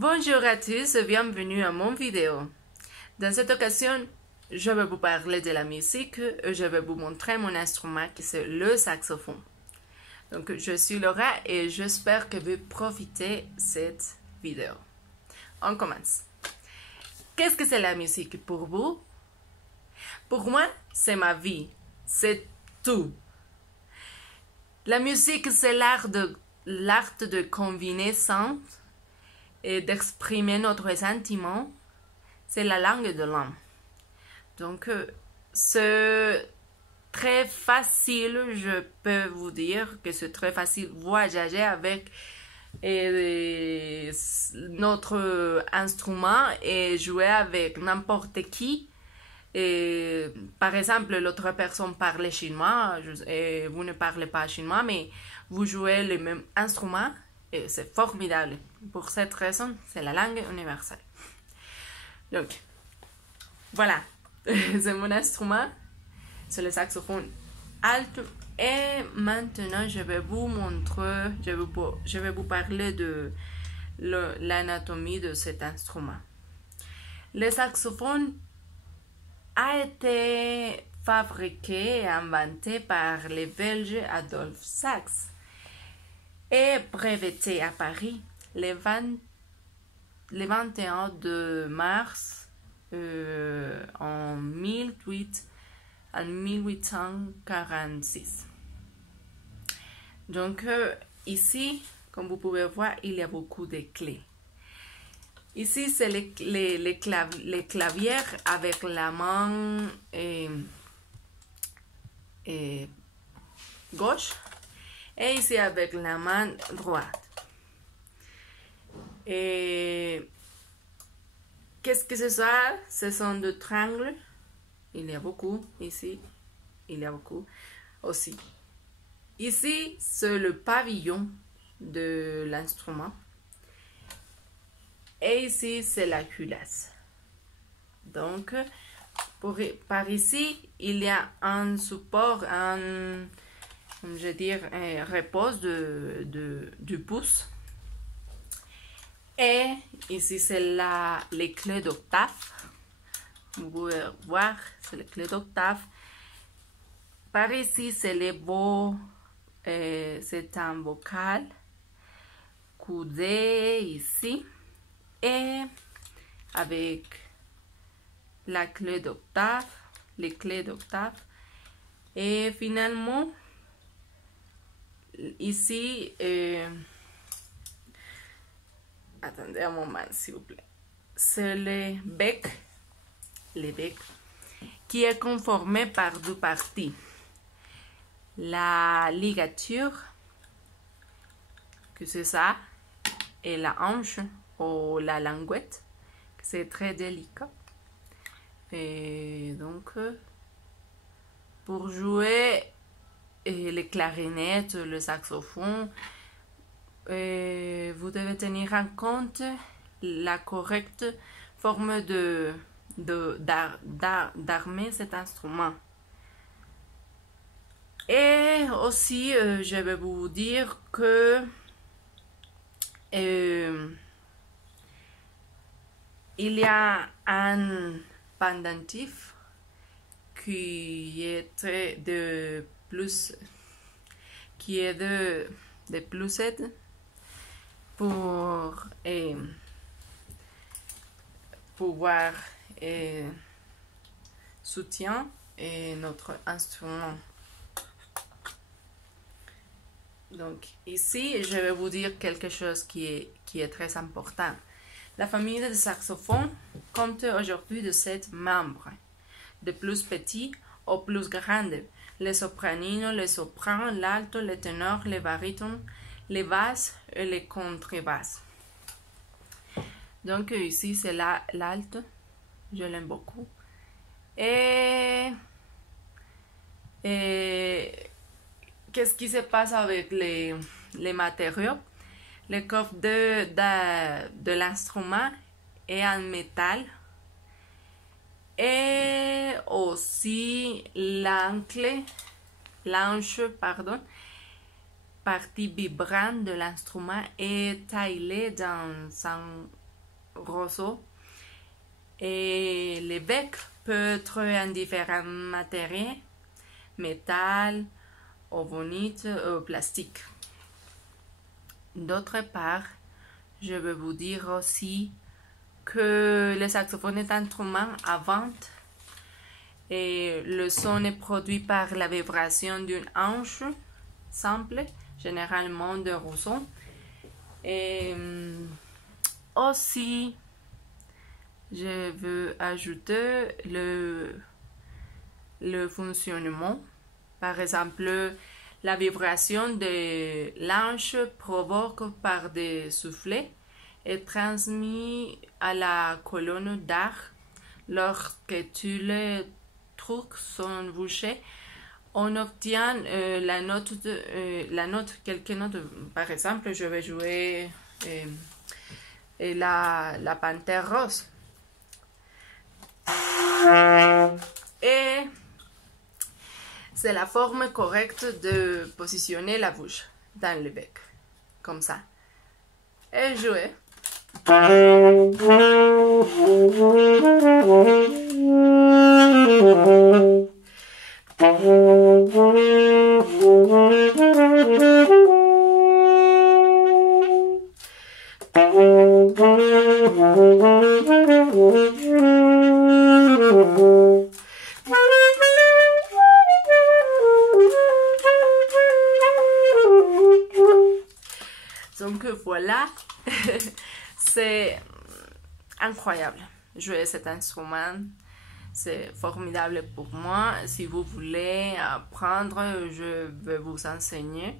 Bonjour à tous et bienvenue à mon vidéo. Dans cette occasion, je vais vous parler de la musique et je vais vous montrer mon instrument qui c'est le saxophone. Donc, je suis Laura et j'espère que vous profitez de cette vidéo. On commence. Qu'est-ce que c'est la musique pour vous? Pour moi, c'est ma vie. C'est tout. La musique, c'est l'art de combiner sens et d'exprimer notre sentiment. C'est la langue de l'homme. Donc, c'est très facile, je peux vous dire que c'est très facile de voyager avec notre instrument et jouer avec n'importe qui. Et, par exemple, l'autre personne parle chinois et vous ne parlez pas chinois, mais vous jouez le même instrument et c'est formidable. Pour cette raison, c'est la langue universelle. Donc, voilà, c'est mon instrument, c'est le saxophone alto. Et maintenant, je vais vous montrer, je vais vous parler de l'anatomie de cet instrument. Le saxophone a été fabriqué et inventé par le Belge Adolphe Sax et breveté à Paris le 21 de mars en 1846. Donc ici, comme vous pouvez voir, il y a beaucoup de clés. Ici, c'est les claviers avec la main gauche et ici avec la main droite. Et qu'est-ce que c'est ça? Ce sont des triangles. Il y a beaucoup ici. Il y a beaucoup aussi. Ici, c'est le pavillon de l'instrument. Et ici, c'est la culasse. Donc, par ici, il y a un support, un repose du pouce. Et ici, c'est les clés d'octave. Vous pouvez voir, c'est les clés d'octave. Par ici, c'est les beaux, c'est un vocal. Coudé ici. Et avec la clé d'octave, les clés d'octave. Et finalement, ici, attendez un moment s'il vous plaît, c'est le bec, qui est conformé par deux parties. La ligature, que c'est ça, et la hanche, ou la languette, c'est très délicat. Et donc, pour jouer les clarinettes, le saxophone, vous devez tenir en compte la correcte forme d'armer cet instrument. Et aussi, je vais vous dire que il y a un pendentif qui est de plus aide pour pouvoir soutenir notre instrument. Donc ici, je vais vous dire quelque chose qui est très important. La famille de saxophones compte aujourd'hui de 7 membres, de plus petits au plus grands, les sopranino, les soprans, l'alto, les ténors, les barytons, les basses et les contrebasses. Donc ici c'est l'alto, je l'aime beaucoup. Et qu'est-ce qui se passe avec les matériaux? Le coffre de l'instrument est en métal et aussi l'anche, partie vibrante de l'instrument est taillée dans un roseau. Et les becs peuvent être en différents matériaux, métal, ovonite ou plastique. D'autre part, je veux vous dire aussi que le saxophone est un instrument à vente et le son est produit par la vibration d'une hanche simple, généralement de roseau. Et aussi, je veux ajouter le fonctionnement. Par exemple, la vibration de l'anche provoque par des soufflets est transmise à la colonne d'arc. Lorsque tous les trucs sont bouchés, on obtient quelques notes. Par exemple, je vais jouer la panthère rose. Et c'est la forme correcte de positionner la bouche dans le bec, comme ça. Et jouer. Donc voilà, c'est incroyable jouer cet instrument, c'est formidable pour moi. Si vous voulez apprendre, je vais vous enseigner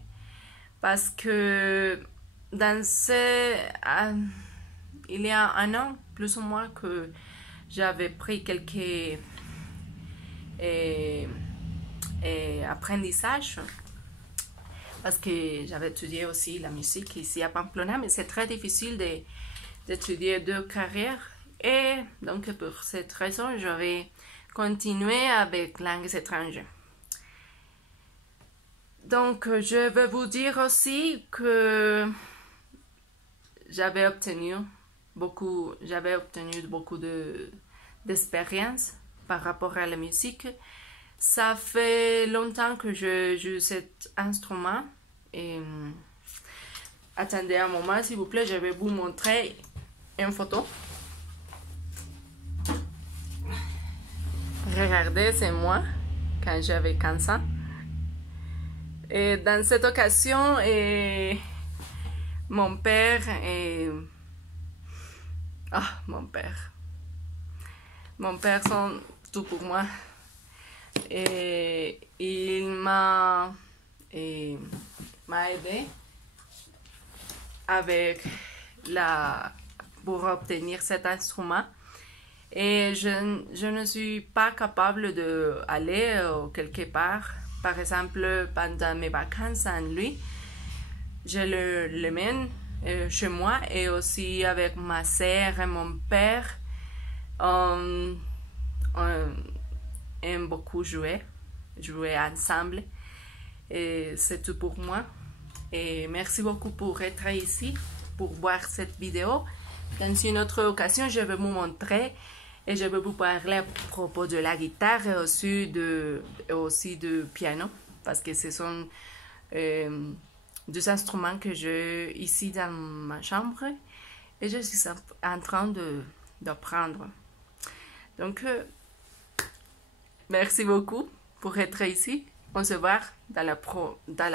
parce que il y a un an, plus ou moins, que j'avais pris quelques apprentissages parce que j'avais étudié aussi la musique ici à Pamplona, mais c'est très difficile d'étudier deux carrières. Et donc, pour cette raison, je vais continuer avec langues étrangères. Donc, je vais vous dire aussi que j'avais obtenu beaucoup d'expérience par rapport à la musique. Ça fait longtemps que je joue cet instrument. Et attendez un moment, s'il vous plaît, je vais vous montrer une photo. Regardez, c'est moi quand j'avais 15 ans. Et dans cette occasion, mon père sont tout pour moi. Et il m'a aidé pour obtenir cet instrument. Et je ne suis pas capable d'aller quelque part. Par exemple, pendant mes vacances en lui, je le mène chez moi et aussi avec ma sœur et mon père. On aime beaucoup jouer ensemble. Et c'est tout pour moi. Et merci beaucoup pour être ici, pour voir cette vidéo. Dans une autre occasion, je vais vous montrer et je vais vous parler à propos de la guitare et aussi du piano, parce que ce sont deux instruments que j'ai ici dans ma chambre et je suis en train d'apprendre. Donc, merci beaucoup pour être ici. On se voit dans la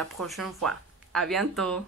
prochaine fois. À bientôt.